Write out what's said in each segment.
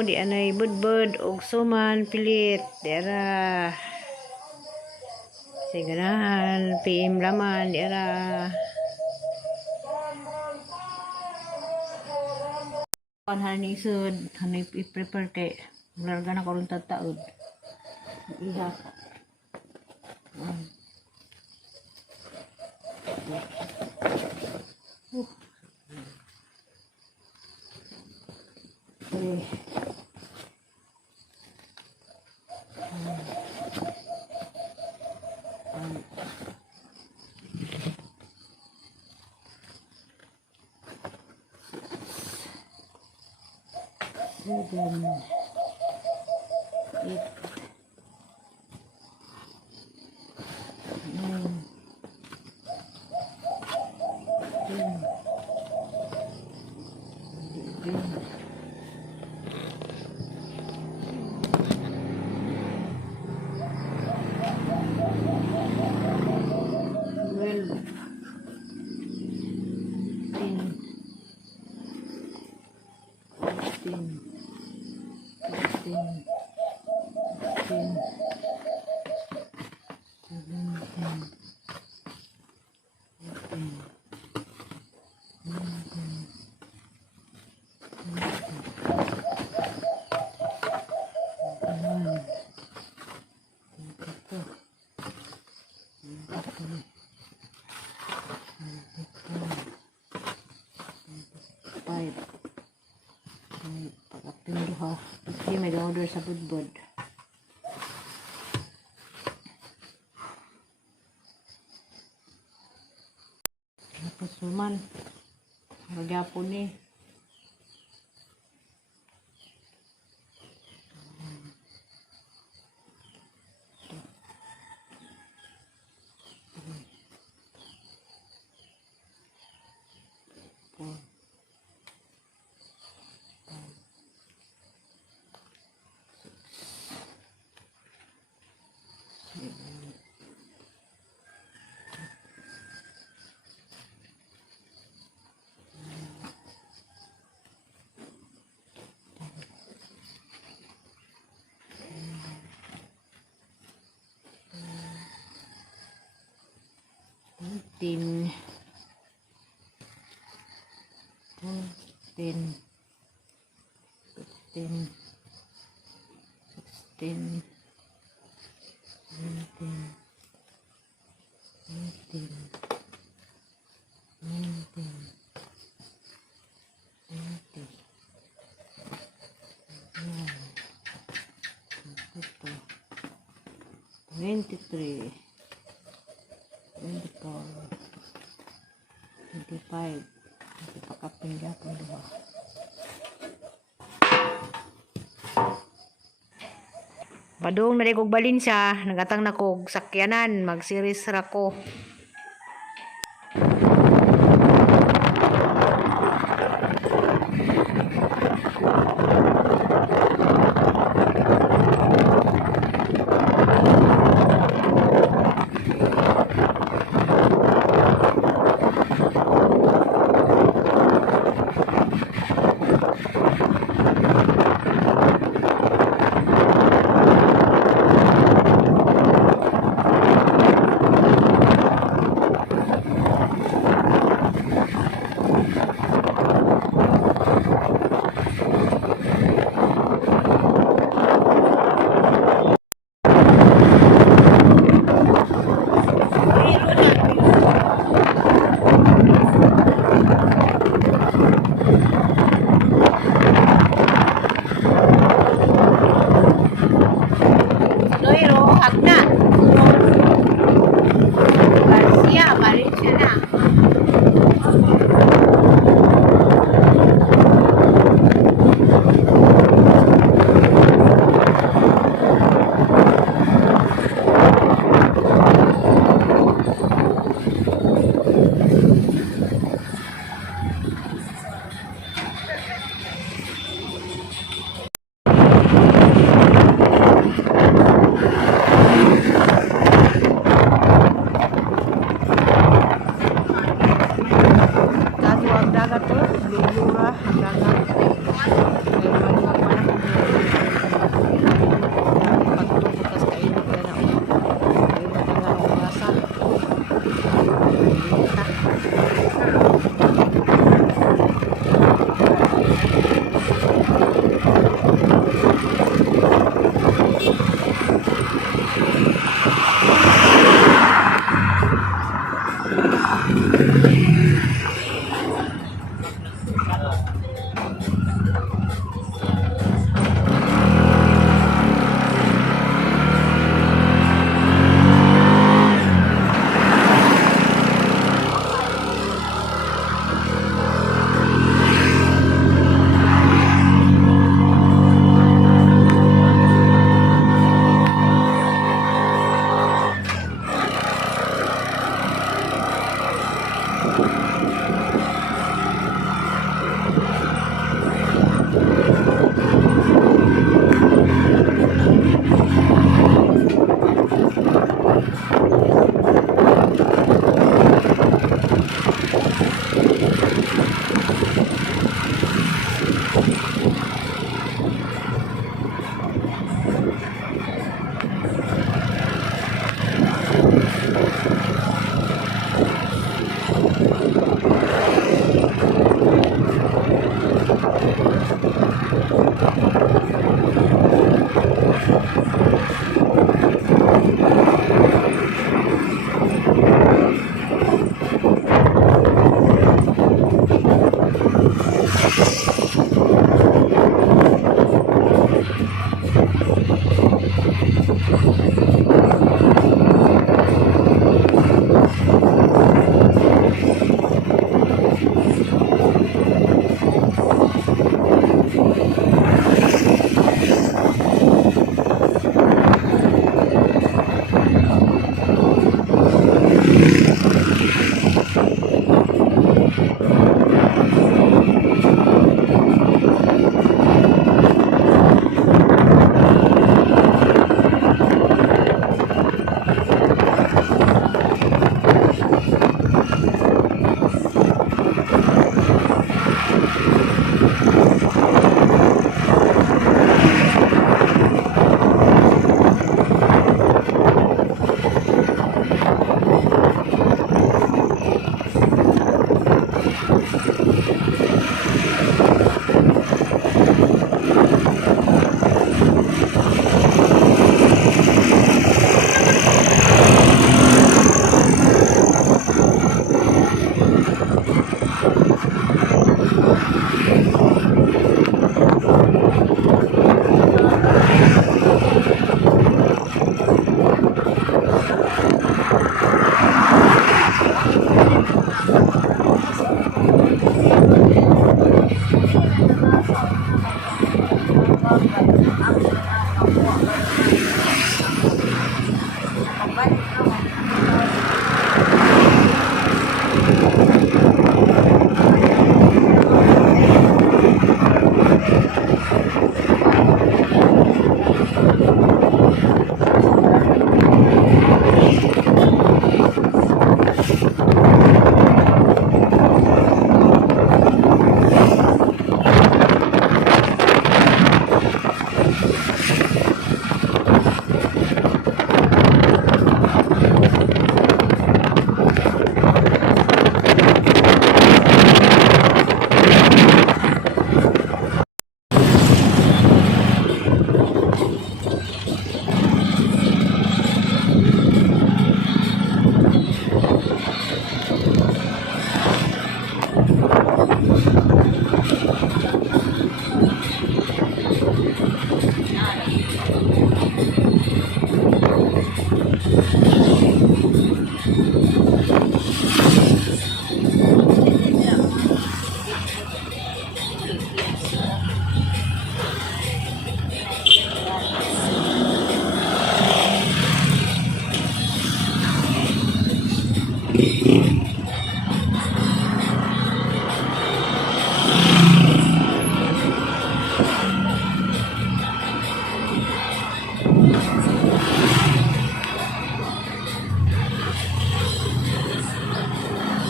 di anay budbud og suman pilit dira. Siganahan PM laman dira. Hani sud hani i-prepare kay larga na karon tataod. Iha. Okay. Seven, 8, 9, 10, 11, 12, 13, 14, 15, 17, 18, 19, 5. Pag-apin ha. Kasi may order sa budbud. Tapos suman. Magyapon ni. Tin 15, 16, 17, 18, 19, 20, 23, 24, 25. Pakapingga po diba. Padung na kog balin siya, nagatang na kog sakyanan, magsiris ra ko.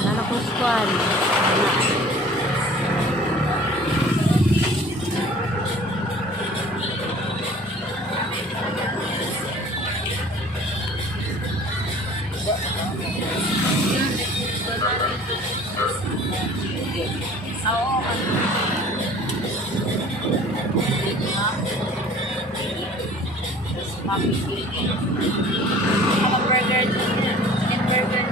Nanakuskuan. Burger, chicken burger.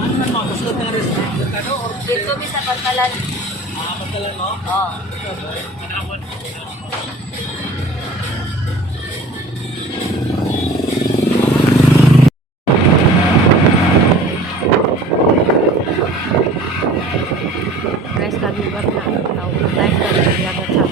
Ano mo? Gusto ka na rin sa Mercado or Dito mi sa Pagkalan. Magdalan mo? Oh. Manawon. Guys, kagubat na. Guys, kagubat sa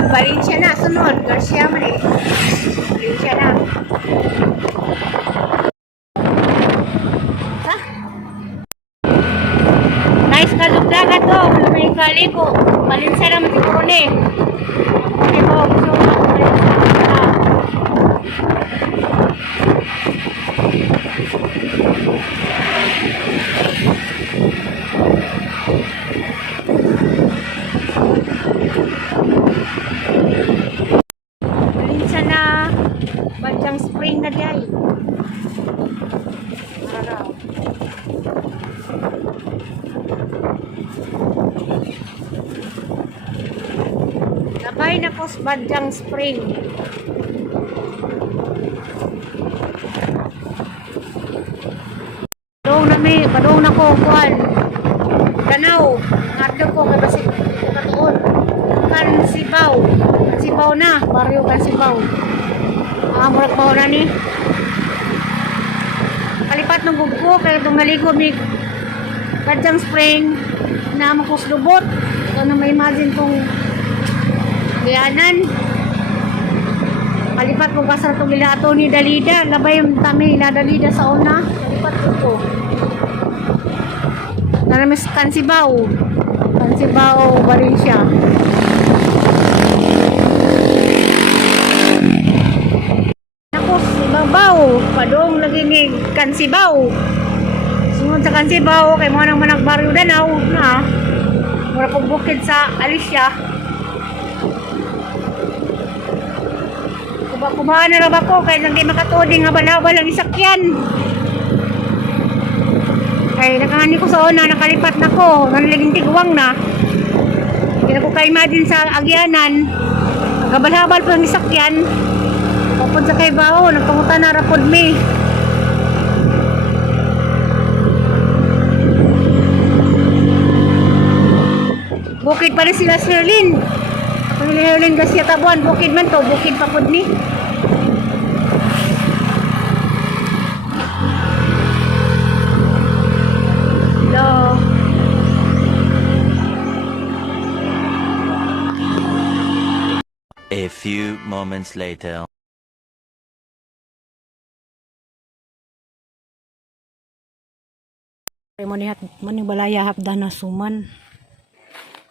Sunod, Valencia na. Sunod, Garcia man eh. Valencia na. Ha? Nice ka luglaga to. May kaliko. Valencia naman siguro ni. Okay po, gusto mo Valencia. Valencia na. Badyang spring na diay. Araw. Labay na ko sa Badyang Spring. Padung na ko kuan. Tanaw, ngadto ko kay basig katuon. Kan Sibaw. Sibaw na, baryo kan Sibaw. Murag bawo na ni. Kalipat ng gugko kay itong naligo ni Badyang Spring na makuslubot. Ito na may imagine kung lianan. Kalipat ko kasar itong lilato ni Dalida. Labay yung tami na Dalida sa una. Kalipat ko. Naramis Kansibaw. Kansibaw, Valencia. Nakos, Ibabaw. Padong lagi ni Kansibaw. Sunod sa Kansibaw, kay mo nang managbaryo Danaw na. Mura pong bukid sa Alicia. Kumahan na ba ko kaya lang di makatuding nga balawal ang isakyan. Kaya nakangani ko sa una, nakalipat na ko, nanliging tigwang na. Hindi na ko ka-imagine sa agyanan. Nagkabalhabal po ang isakyan. Kapag sa kay Bao, nagpangutan na rapod me. Bukid pa rin sila Sherlyn. Kung Sherlyn kasi tabuan, bukid man to, bukid pa po ni. A few moments later. Mani balaya hapda na suman.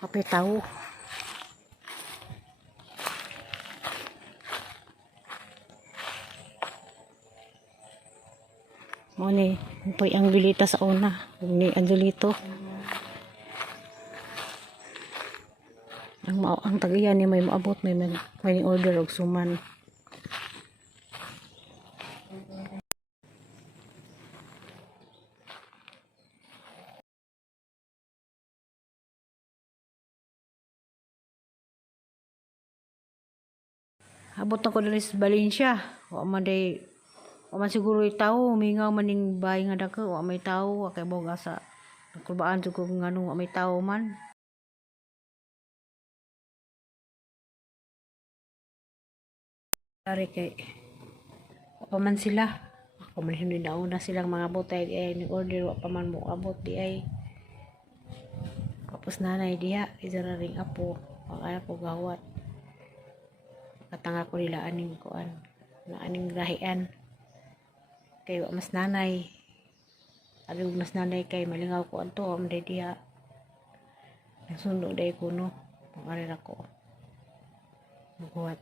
Kape tao. Mani, poy ang bilita sa una. Ni Angelito. Ang tagiyan ni may maabot, may order og suman. Abot na ko dali sa Valencia. Wa man siguro itaw, mingaw maning bahay nga dako, wa may tawo, wa kay boga sa kulbaan jud ko ngano wa may tawo man. Dari kay wa pa man sila. Ako man hindi na silang mga botay di ay ni order wa pa man mo abot di ay. Kapos nanay diha, izara ring apo, ang anak ko gawat. Katanga ko nila aning kuan, na aning rahian. Kay wa mas nanay. Abi mas nanay kay malingaw ko adto am diha. Nagsundo day kuno, pangalan ako. Buhat.